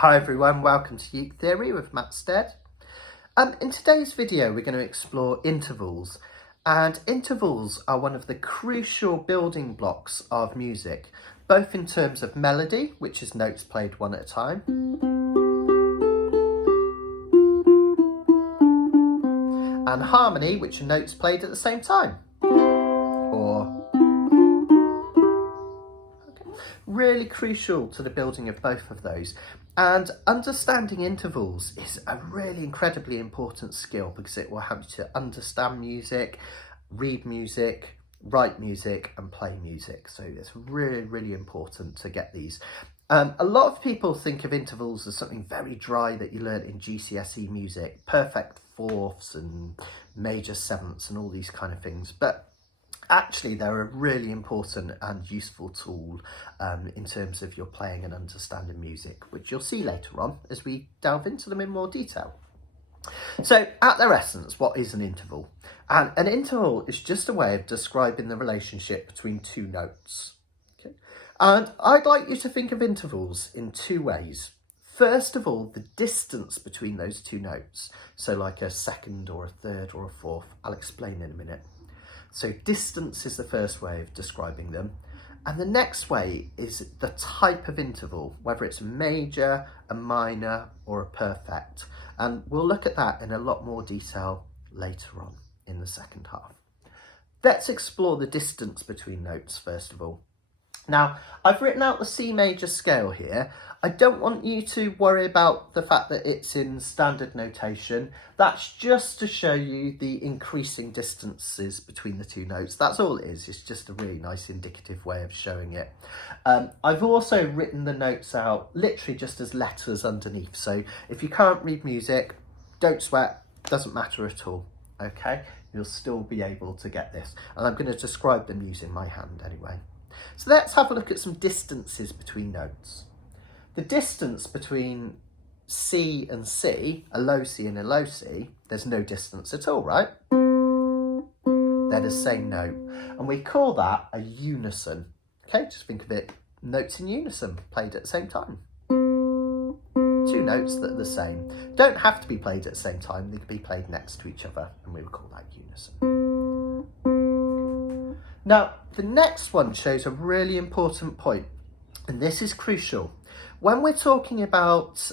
Hi everyone, welcome to Uke Theory with Stead. In today's video we're going to explore intervals, and intervals are one of the crucial building blocks of music, both in terms of melody, which is notes played one at a time, and harmony, which are notes played at the same time. Really crucial to the building of both of those. And understanding intervals is a really incredibly important skill because it will help you to understand music, read music, write music and play music. So it's really important to get these. A lot of people think of intervals as something very dry that you learn in GCSE music, perfect fourths and major sevenths and all these kind of things. But actually, they're a really important and useful tool in terms of your playing and understanding music, which you'll see later on as we delve into them in more detail. So, at their essence, what is an interval? And an interval is just a way of describing the relationship between two notes. Okay? And I'd like you to think of intervals in two ways. First of all, the distance between those two notes. So like a second or a third or a fourth. I'll explain in a minute. So distance is the first way of describing them. And the next way is the type of interval, whether it's a major, a minor, or a perfect. And we'll look at that in a lot more detail later on in the second half. Let's explore the distance between notes first of all. Now, I've written out the C major scale here. I don't want you to worry about the fact that it's in standard notation. That's just to show you the increasing distances between the two notes. That's all it is. It's just a really nice indicative way of showing it. I've also written the notes out literally just as letters underneath. So if you can't read music, don't sweat, doesn't matter at all. Okay, you'll still be able to get this. And I'm going to describe them using my hand anyway. So let's have a look at some distances between notes. The distance between C and C, a low C and a low C, there's no distance at all, right? They're the same note. And we call that a unison. Okay, just think of it, notes in unison, played at the same time. Two notes that are the same. Don't have to be played at the same time, they can be played next to each other, and we would call that unison. Now, the next one shows a really important point, and this is crucial. When we're talking about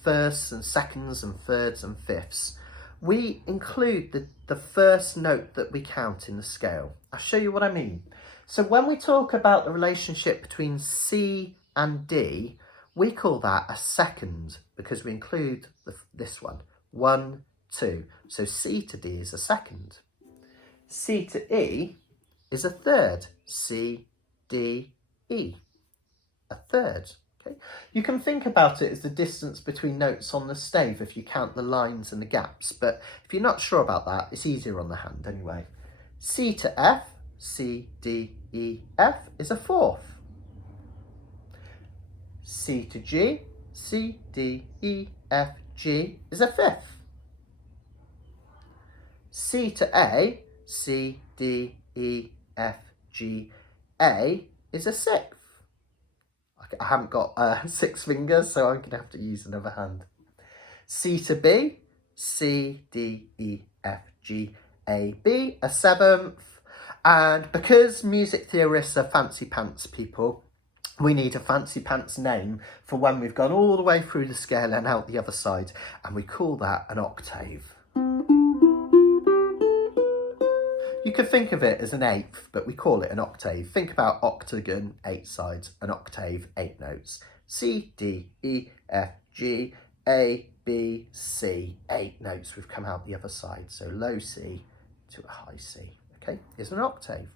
firsts and seconds and thirds and fifths, we include the first note that we count in the scale. I'll show you what I mean. So when we talk about the relationship between C and D, we call that a second because we include this one, 1, 2. So C to D is a second. C to E is a third, C, D, E, a third. Okay, you can think about it as the distance between notes on the stave if you count the lines and the gaps, but if you're not sure about that, it's easier on the hand anyway. C to F, C, D, E, F is a fourth. C to G, C, D, E, F, G is a fifth. C to A, C, D, E, F, G, A is a sixth. I haven't got 6 fingers, so I'm going to have to use another hand. C to B, C, D, E, F, G, A, B, a seventh. And because music theorists are fancy pants people, we need a fancy pants name for when we've gone all the way through the scale and out the other side, and we call that an octave. You could think of it as an eighth, but we call it an octave. Think about octagon, 8 sides, an octave, 8 notes. C, D, E, F, G, A, B, C, 8 notes. We've come out the other side. So low C to a high C, okay, is an octave.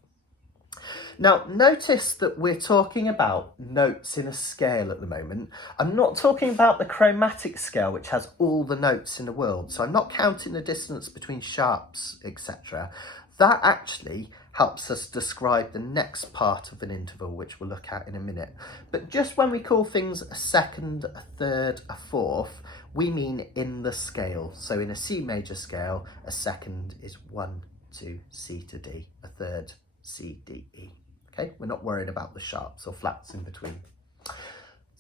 Now, notice that we're talking about notes in a scale at the moment. I'm not talking about the chromatic scale, which has all the notes in the world. So I'm not counting the distance between sharps, etc. That actually helps us describe the next part of an interval, which we'll look at in a minute. But just when we call things a second, a third, a fourth, we mean in the scale. So in a C major scale, a second is 1, 2, C to D, a third, C, D, E. Okay, we're not worried about the sharps or flats in between.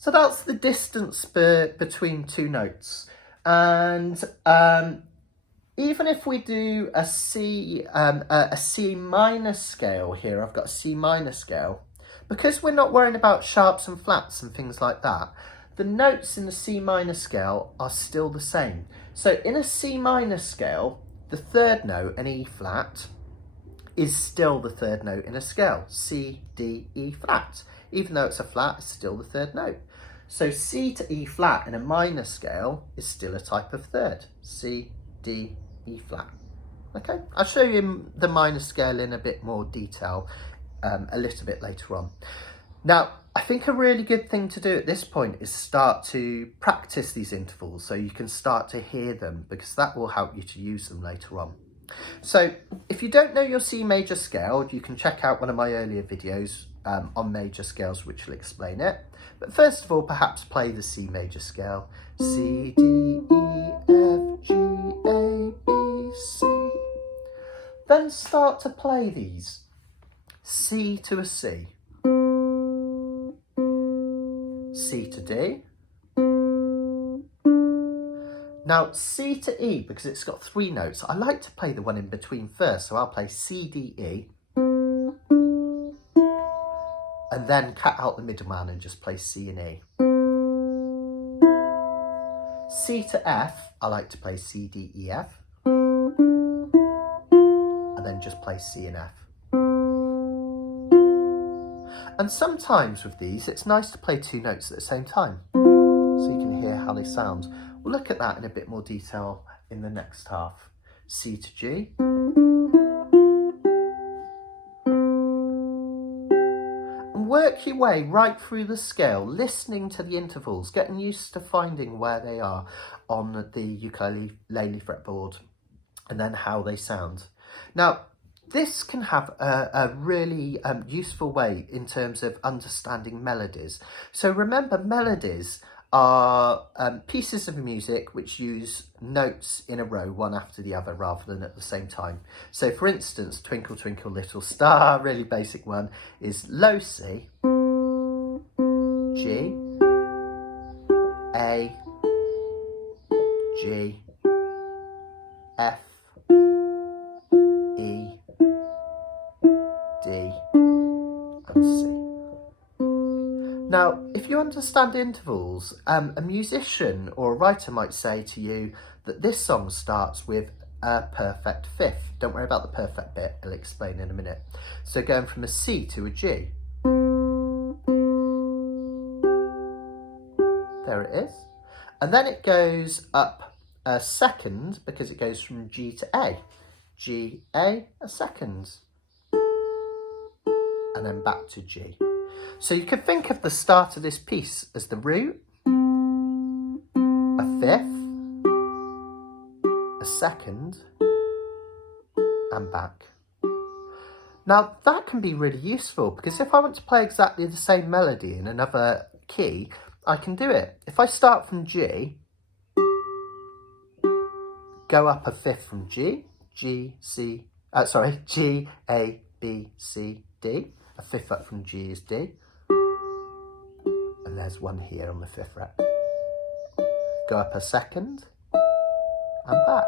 So that's the distance between two notes. And even if we do a C minor scale here, I've got a C minor scale, because we're not worrying about sharps and flats and things like that, the notes in the C minor scale are still the same. So in a C minor scale, the third note, an E flat, is still the third note in a scale, C, D, E flat. Even though it's a flat, it's still the third note. So C to E flat in a minor scale is still a type of third, C, D, E flat. Okay, I'll show you the minor scale in a bit more detail a little bit later on. Now, I think a really good thing to do at this point is start to practice these intervals so you can start to hear them, because that will help you to use them later on. So if you don't know your C major scale, you can check out one of my earlier videos on major scales which will explain it. But first of all, perhaps play the C major scale. C, D, E, F, G, A, B, C. Then start to play these. C to a C. C to D. Now C to E, because it's got three notes, I like to play the one in between first, so I'll play C, D, E, and then cut out the middleman and just play C and E. C to F, I like to play C, D, E, F, and then just play C and F. And sometimes with these, it's nice to play two notes at the same time, so you can hear how they sound. We'll look at that in a bit more detail in the next half. C to G. And work your way right through the scale, listening to the intervals, getting used to finding where they are on the ukulele fretboard, and then how they sound. Now, this can have a really useful way in terms of understanding melodies. So remember, melodies are pieces of music which use notes in a row, one after the other, rather than at the same time. So for instance, Twinkle, Twinkle, Little Star, really basic one, is low C, G, A, G, F, E, D, and C. Now, if you understand intervals, a musician or a writer might say to you that this song starts with a perfect fifth. Don't worry about the perfect bit, I'll explain in a minute. So going from a C to a G. There it is. And then it goes up a second because it goes from G to A. G, A, a second. And then back to G. So you could think of the start of this piece as the root, a fifth, a second, and back. Now that can be really useful, because if I want to play exactly the same melody in another key, I can do it. If I start from G, go up a fifth from G, G, A, B, C, D. A fifth up from G is D. And there's one here on the fifth fret. Go up a second and back.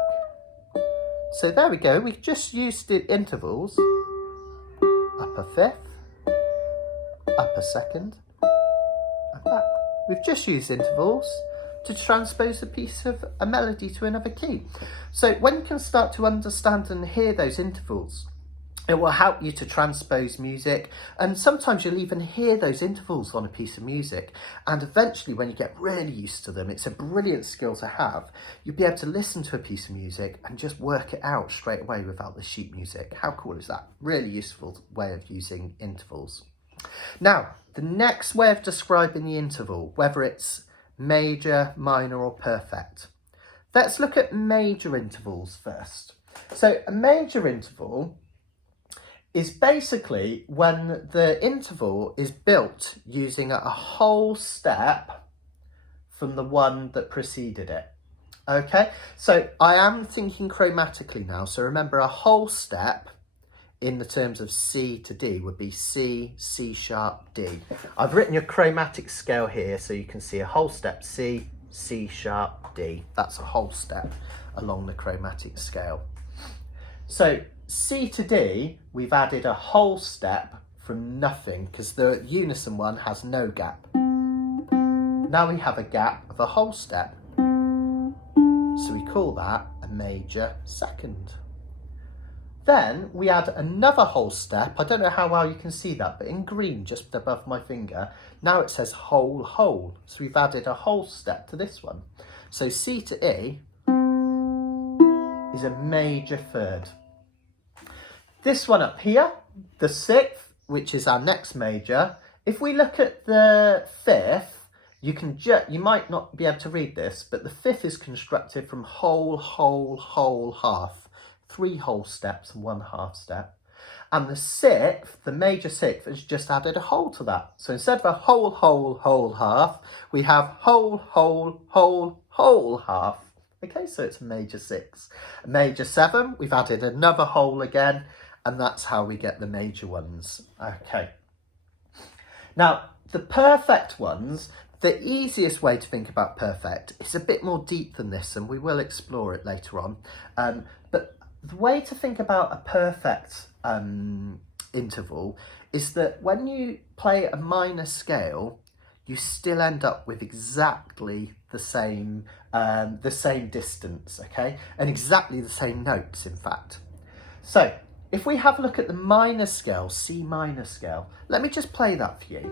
So there we go, we just used the intervals. Up a fifth, up a second, and back. We've just used intervals to transpose a piece of a melody to another key. So when you can start to understand and hear those intervals, it will help you to transpose music, and sometimes you'll even hear those intervals on a piece of music, and eventually when you get really used to them, it's a brilliant skill to have. You'll be able to listen to a piece of music and just work it out straight away without the sheet music. How cool is that? Really useful way of using intervals. Now, the next way of describing the interval, whether it's major, minor or perfect. Let's look at major intervals first. So a major interval is basically when the interval is built using a whole step from the one that preceded it. Okay, so I am thinking chromatically now. So remember, a whole step in the terms of C to D would be C, C sharp, D. I've written your chromatic scale here so you can see a whole step C, C sharp, D. That's a whole step along the chromatic scale. So C to D, we've added a whole step from nothing because the unison one has no gap. Now we have a gap of a whole step. So we call that a major second. Then we add another whole step. I don't know how well you can see that, but in green just above my finger, now it says whole, whole. So we've added a whole step to this one. So C to E is a major third. This one up here, the sixth, which is our next major, if we look at the fifth, you might not be able to read this, but the fifth is constructed from whole, whole, whole, half. 3 whole steps and 1 half step. And the sixth, the major sixth, has just added a whole to that. So instead of a whole, whole, whole half, we have whole, whole, whole, whole half. Okay, so it's a major 6. A major 7, we've added another whole again, and that's how we get the major ones. Okay. Now, the perfect ones, the easiest way to think about perfect is a bit more deep than this, and we will explore it later on. But the way to think about a perfect interval is that when you play a minor scale, you still end up with exactly the same distance, okay? And exactly the same notes, in fact. So, if we have a look at the minor scale, C minor scale, let me just play that for you.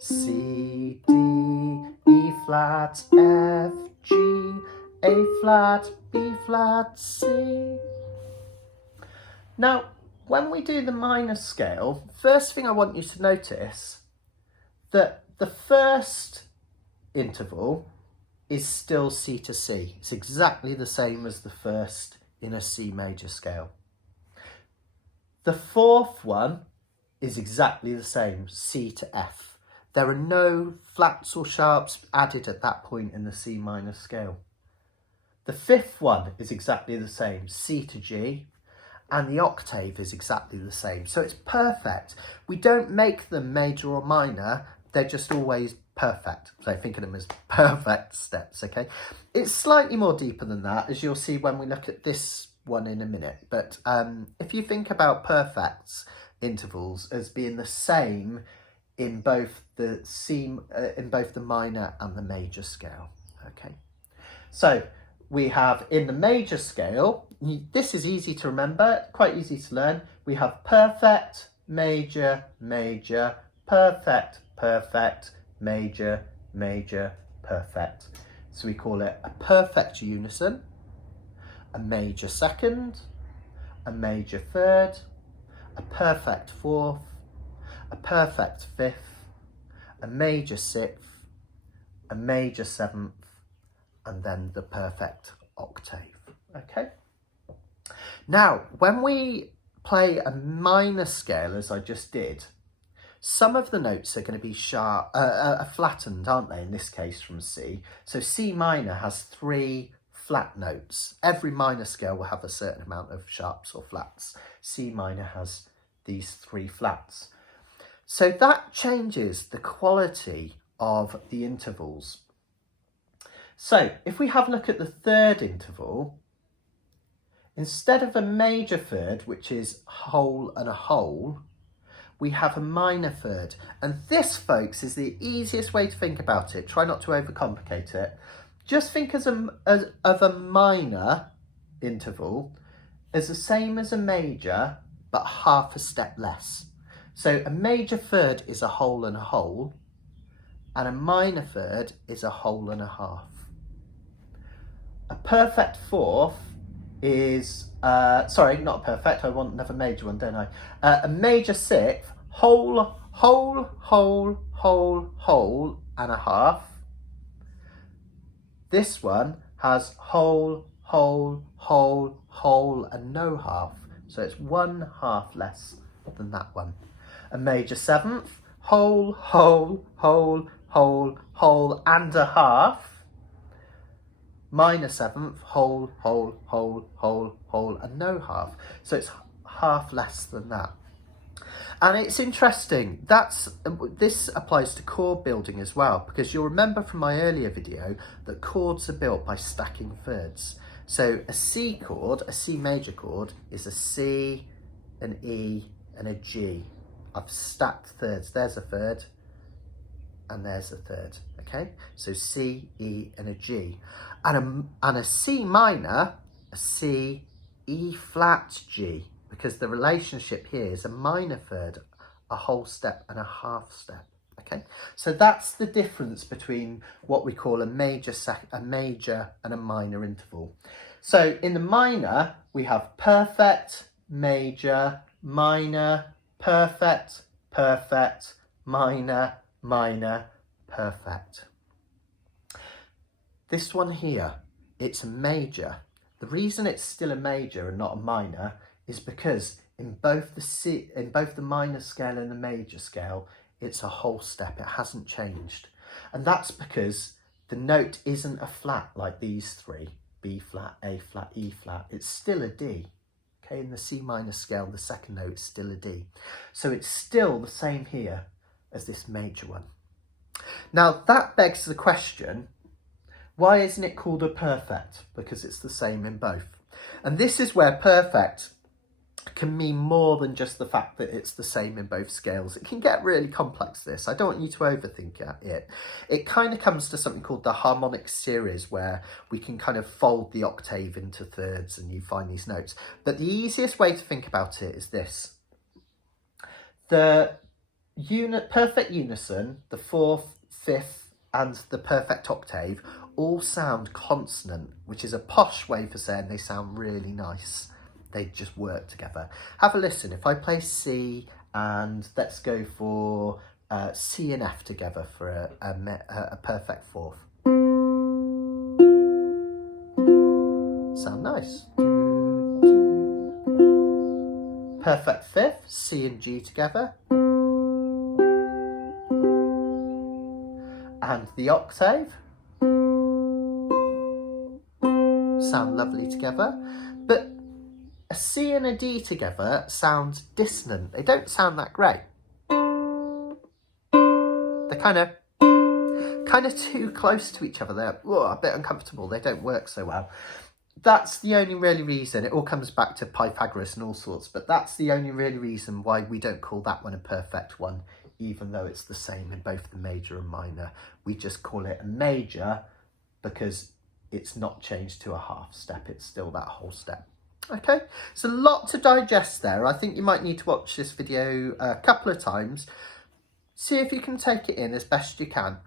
C, D, E flat, F, G, A flat, B flat, C. Now, when we do the minor scale, first thing I want you to notice that the first interval is still C to C. It's exactly the same as the first in a C major scale. The fourth one is exactly the same, C to F. There are no flats or sharps added at that point in the C minor scale. The fifth one is exactly the same, C to G, and the octave is exactly the same. So it's perfect. We don't make them major or minor, they're just always perfect. So think of them as perfect steps, okay? It's slightly more deeper than that, as you'll see when we look at this one in a minute. But if you think about perfects intervals as being the same in both the minor and the major scale, okay? So we have in the major scale, this is easy to remember, quite easy to learn. We have perfect, major, major, perfect, perfect, major, major, perfect. So we call it a perfect unison, a major second, a major third, a perfect fourth, a perfect fifth, a major sixth, a major seventh, and then the perfect octave. Okay? Now, when we play a minor scale, as I just did, some of the notes are going to be flattened, aren't they, in this case from C. So C minor has 3 flat notes. Every minor scale will have a certain amount of sharps or flats. C minor has these 3 flats. So that changes the quality of the intervals. So if we have a look at the third interval, instead of a major third, which is whole and a whole, we have a minor third. And this, folks, is the easiest way to think about it. Try not to overcomplicate it. Just think of a minor interval as the same as a major, but half a step less. So a major third is a whole and a whole, and a minor third is a whole and a half. A perfect fourth is, sorry, not perfect, I want another major one, don't I? A major sixth, whole, whole, whole, whole, whole, and a half. This one has whole, whole, whole, whole, and no half. So it's 1 half less than that one. A major seventh, whole, whole, whole, whole, whole, and a half. minor seventh, whole, whole, whole, whole, whole, and no half. So it's half less than that. And it's interesting, this applies to chord building as well, because you'll remember from my earlier video that chords are built by stacking thirds. So a C chord, a C major chord, is a C, an E, and a G. I've stacked thirds. There's a third, and there's a third, okay? So C, E, and a G. And a C minor, a C, E flat, G, because the relationship here is a minor third, a whole step, and a half step, okay? So that's the difference between what we call a major and a minor interval. So in the minor, we have perfect, major, minor, perfect, perfect, minor, minor, perfect. This one here, it's a major. The reason it's still a major and not a minor is because in both the minor scale and the major scale, it's a whole step. It hasn't changed. And that's because the note isn't a flat like these three, B flat, A flat, E flat. It's still a D. Okay, in the C minor scale, the second note is still a D. So it's still the same here as this major one. Now that begs the question, why isn't it called a perfect? Because it's the same in both. And this is where perfect can mean more than just the fact that it's the same in both scales. It can get really complex, this. I don't want you to overthink it. It kind of comes to something called the Harmonic Series, where we can kind of fold the octave into thirds and you find these notes. But the easiest way to think about it is this. The perfect unison, the fourth, fifth, and the perfect octave all sound consonant, which is a posh way for saying they sound really nice. They just work together. Have a listen. If I play C and let's go for C and F together for a perfect fourth. Sound nice. Perfect fifth, C and G together. And the octave. Sound lovely together. But a C and a D together sound dissonant. They don't sound that great. They're kind of too close to each other. They're a bit uncomfortable. They don't work so well. That's the only really reason. It all comes back to Pythagoras and all sorts, but that's the only really reason why we don't call that one a perfect one, even though it's the same in both the major and minor. We just call it a major because it's not changed to a half step. It's still that whole step. Okay, it's a lot to digest there. I think you might need to watch this video a couple of times. See if you can take it in as best you can.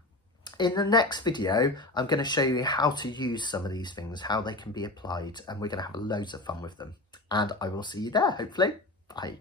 In the next video, I'm going to show you how to use some of these things, how they can be applied, and we're going to have loads of fun with them. And I will see you there, hopefully. Bye.